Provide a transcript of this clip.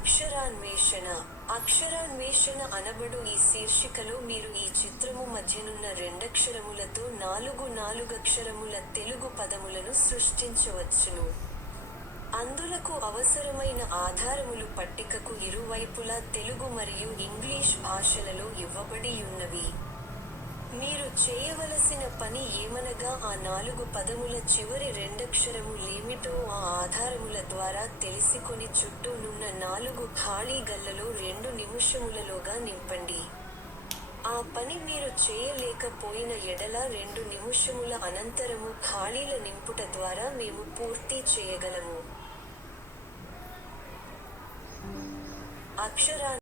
అక్షరాన్వేషణ. అక్షరాన్వేషణ అనబడు ఈ శీర్షికలో మీరు ఈ చిత్రము మధ్యనున్న రెండక్షరములతో నాలుగక్షరముల తెలుగు పదములను సృష్టించవచ్చును. అందులకు అవసరమైన ఆధారములు పట్టికకు ఇరువైపులా తెలుగు మరియు ఇంగ్లీష్ భాషలలో ఇవ్వబడియున్నవి. మీరు చేయవలసిన పని ఏమనగా ఆ 4 పదముల చివరి రెండక్షరము లేమిటో ఆ ఆధారముల ద్వారా తెలిసికొని చుట్టూనున్న 4 ఖాళీ గళ్లలో 2 నిముషములలోగా నింపండి. ఆ పని మీరు చేయలేకపోయిన ఎడల 2 నిముషముల అనంతరము ఖాళీల నింపుట ద్వారా మేము పూర్తి చేయగలము. అక్షరాన్వేషణ.